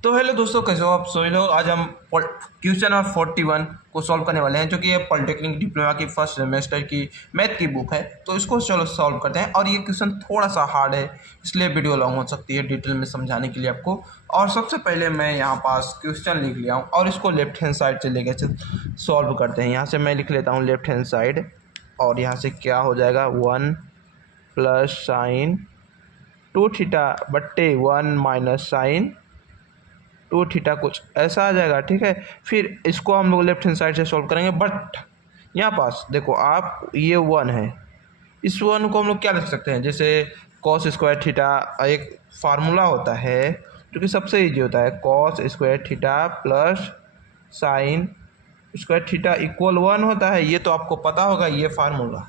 तो हेलो दोस्तों, कैसे हो आप सभी लोग। आज हम क्वेश्चन नंबर 41 को सॉल्व करने वाले हैं, जो कि ये पॉलिटेक्निक डिप्लोमा की फर्स्ट सेमेस्टर की मैथ की बुक है। तो इसको चलो सॉल्व करते हैं। और ये क्वेश्चन थोड़ा सा हार्ड है, इसलिए वीडियो लॉन्ग हो सकती है डिटेल में समझाने के लिए आपको। और सबसे पहले मैं यहाँ पास क्वेश्चन लिख लिया हूँ और इसको लेफ्ट हैंड साइड से लेके सॉल्व करते हैं। यहाँ से मैं लिख लेता हूँ लेफ्ट हैंड साइड, और यहाँ से क्या हो जाएगा 1 प्लस साइन 2 थीटा बट्टे 1 माइनस साइन 2 थीटा, कुछ ऐसा आ जाएगा। ठीक है, फिर इसको हम लोग लेफ्ट हैंड साइड से सॉल्व करेंगे। बट यहाँ पास देखो आप, ये 1 है, इस 1 को हम लोग क्या लिख सकते हैं, जैसे कॉस स्क्वायर थीटा। एक फार्मूला होता है जो कि सबसे ईजी होता है, cos square theta plus sine square theta equal 1 होता है। ये तो आपको पता होगा ये फार्मूला।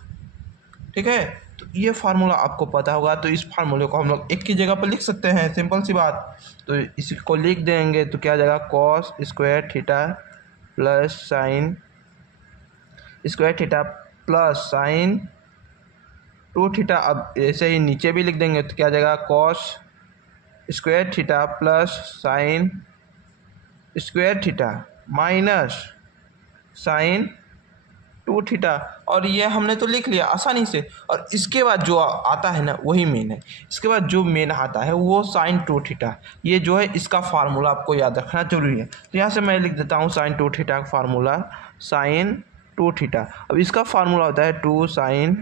ठीक है, तो ये फार्मूला आपको पता होगा, तो इस फार्मूले को हम लोग एक की जगह पर लिख सकते हैं, सिंपल सी बात। तो इसको लिख देंगे तो क्या आ जाएगा, cos square theta plus sine square theta plus sign 2 theta. अब ऐसे ही नीचे भी लिख देंगे तो क्या आ जाएगा, cos square theta plus sine square theta minus sine 2 theta. और ये हमने तो लिख लिया आसानी से। और इसके बाद जो आता है ना वही मेन है। इसके बाद जो मेन आता है वो साइन 2 थीटा। ये जो है इसका फार्मूला आपको याद रखना जरूरी है। तो यहाँ से मैं लिख देता हूँ साइन 2 थीटा का फार्मूला, साइन 2 थीटा। अब इसका फार्मूला होता है 2 साइन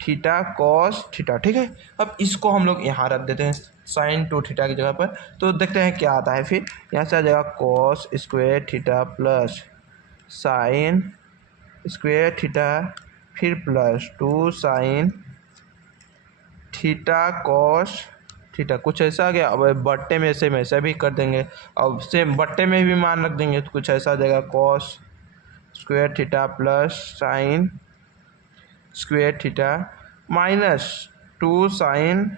थीटा कॉस थीटा। ठीक है, अब इसको हम लोग यहाँ रख देते हैं साइन 2 थीटा की जगह पर। तो देखते हैं क्या आता है। फिर यहाँ से आ जाएगा cos square theta plus sine square theta, फिर plus 2 sine theta cos theta, कुछ ऐसा आ गया। अब बट्टे में से ऐसा भी कर देंगे। अब सेम बट्टे में भी मान रख देंगे तो कुछ ऐसा आ जाएगा, cos square theta plus sine square theta minus 2 sine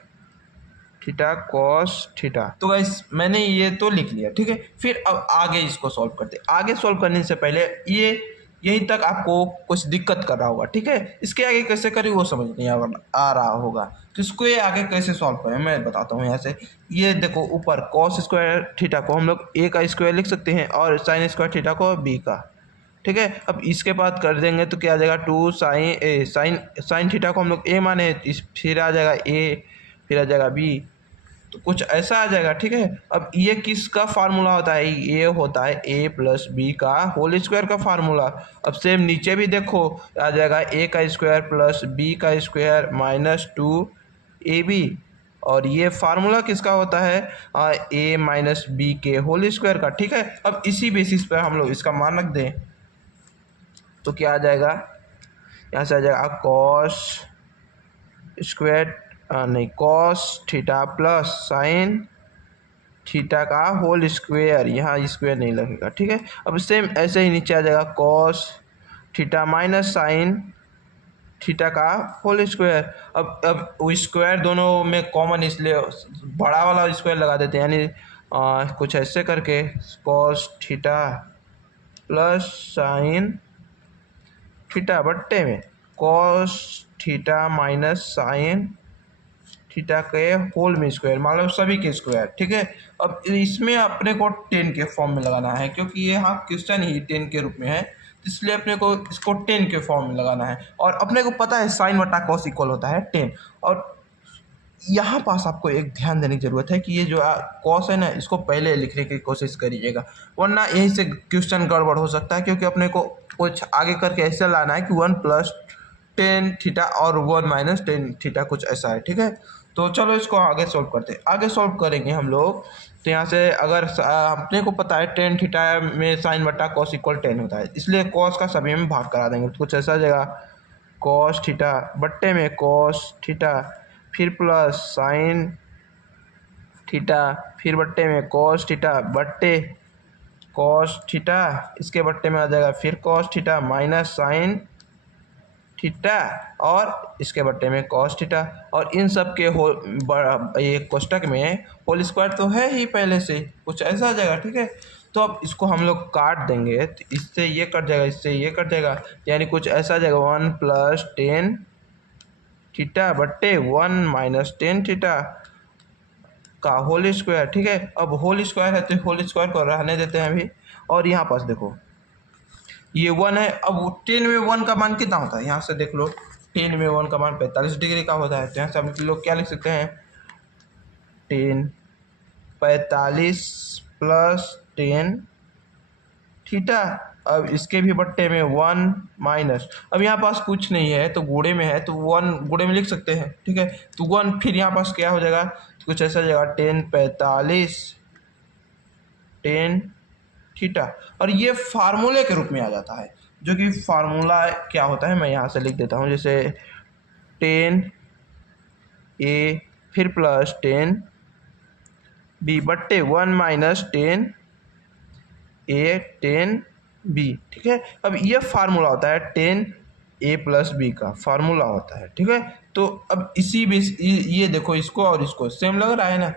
theta cos theta. तो गाइस मैंने ये तो लिख लिया। ठीक है, फिर अब आगे इसको सॉल्व करते हैं। आगे सॉल्व करने से पहले ये यहीं तक आपको कुछ दिक्कत कर रहा होगा। ठीक है, इसके आगे कैसे करें वो समझ नहीं आ रहा होगा। तो इसको ये आगे कैसे सॉल्व करें मैं बताता हूँ। यहाँ से ये देखो, ऊपर कॉस स्क्वायर थीटा को हम लोग ए का स्क्वायर लिख सकते हैं और साइन स्क्वायर थीटा को बी का। ठीक है, अब इसके बाद कर देंगे तो क्या आ जाएगा, 2 साइन थीटा को हम लोग ए माने, फिर आ जाएगा ए, फिर आ जाएगा बी, तो कुछ ऐसा आ जाएगा। ठीक है, अब ये किसका फार्मूला होता है, ये होता है ए प्लस बी का होल स्क्वायर का फार्मूला। अब सेम नीचे भी देखो आ जाएगा, ए का स्क्वायर प्लस बी का स्क्वायर माइनस 2ab। और ये फार्मूला किसका होता है, ए माइनस बी के होल स्क्वायर का। ठीक है, अब इसी बेसिस पर हम लोग इसका मान रख दें तो क्या आ जाएगा, यहाँ से आ जाएगा कॉस स्क्वायर नहीं, cos theta plus sine theta का होल स्क्वायर, यहाँ स्क्वायर नहीं लगेगा। ठीक है, अब सेम ऐसे ही नीचे आ जाएगा, cos theta minus sine theta का होल स्क्वायर। अब वो स्क्वायर दोनों में कॉमन, इसलिए बड़ा वाला स्क्वायर लगा देते हैं, यानी कुछ ऐसे करके cos theta plus sine theta बट्टे में cos theta minus sine theta के होल में स्क्वायर, मान लो सभी के स्क्वायर। ठीक है, अब इसमें अपने को 10 के फॉर्म में लगाना है, क्योंकि ये हाँ क्वेश्चन ही 10 के रूप में है, इसलिए अपने को इसको 10 के फॉर्म में लगाना है। और अपने को पता है साइन बटा कॉस इक्वल होता है 10। और यहाँ पास आपको एक ध्यान देने की जरूरत है कि ये जो कॉस है ना, इसको पहले लिखने की कोशिश करिएगा, वरना यहीं से क्वेश्चन गड़बड़ हो सकता है। क्योंकि अपने को कुछ आगे करके ऐसे लाना है कि 1 प्लस 10 थीटा और 1 माइनस 10 थीटा, कुछ ऐसा है। ठीक है, तो चलो इसको आगे सॉल्व करते हैं। आगे सॉल्व करेंगे हम लोग, तो यहाँ से अगर अपने को पता है 10 थीटा में साइन बटा कॉस इक्वल 10 होता है, इसलिए कॉस का सभी में भाग करा देंगे तो कुछ ऐसा आ जाएगा, कॉस थीटा बट्टे में कॉस थीटा, फिर प्लस साइन थीटा, फिर बट्टे में कॉस थीटा बट्टे कॉस थीटा, इसके बट्टे में आ जाएगा फिर cos theta minus sine theta, और इसके बट्टे में कॉस थीटा। और इन सब के ये कोष्टक में होल स्क्वायर तो है ही पहले से, कुछ ऐसा आ जाएगा। ठीक है, तो अब इसको हम लोग काट देंगे तो इससे ये कट जाएगा, इससे ये कट जाएगा, यानी कुछ ऐसा आ जाएगा, 1 प्लस 10 थीटा बट्टे 1 माइनस 10 थीटा। का होल स्क्वायर, ठीक है। अब होल स्क्वायर है तो होल स्क्वायर को रहने देते हैं अभी। और यहाँ पास देखो ये 1 है। अब 10 में 1 का मान कितना होता है, यहाँ से देख लो 10 में 1 का मान 45 डिग्री का होता है। तो यहाँ से हम लोग क्या लिख सकते हैं, 10 45 प्लस 10 थीटा। अब इसके भी बट्टे में 1 माइनस, अब यहाँ पास कुछ नहीं है तो गुणे में है तो 1 गुणे में लिख सकते हैं, ठीक है। तो 1 फिर यहाँ पास क्या हो जाएगा, तो कुछ ऐसा जाएगा 10 45 10 थीटा। और ये फार्मूले के रूप में आ जाता है, जो कि फार्मूला क्या होता है मैं यहाँ से लिख देता हूँ, जैसे 10 ए फिर प्लस 10 बी बट्टे 1 माइनस 10 ए 10 बी, ठीक है। अब ये फार्मूला होता है 10 ए प्लस बी का फार्मूला होता है, ठीक है। तो अब इसी बेस ये देखो इसको और इसको सेम लग रहा है ना,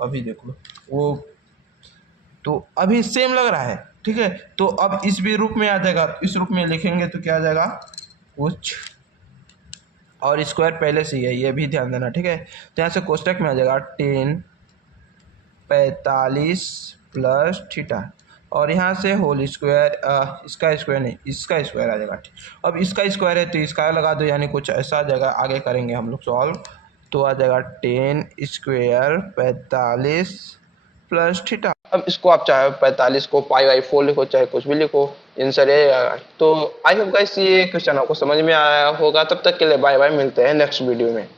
अभी देख लो वो तो अभी सेम लग रहा है, ठीक है। तो अब इस भी रूप में आ जाएगा, इस रूप में लिखेंगे तो क्या आ जाएगा कुछ, और स्क्वायर पहले से ही है ये भी ध्यान देना, ठीक है। तो यहाँ से कोष्टक में आ जाएगा 10 45 प्लस थीटा, और यहाँ से होल स्क्वायर, इसका स्क्वायर नहीं इसका स्क्वायर आ जाएगा, ठीक। अब इसका स्क्वायर है तो इसका लगा दो, यानी कुछ ऐसा आ जाएगा, आगे करेंगे हम लोग सॉल्व। तो आ जाएगा 10 स्क्वायर 45 प्लस थीटा। अब इसको आप चाहे 45 को पाई बाई 4 लिखो, चाहे कुछ भी लिखो, आंसर है। तो आई होप गाइस ये क्वेश्चन आपको समझ में आया होगा। तब तक के लिए बाय बाय, मिलते हैं नेक्स्ट वीडियो में।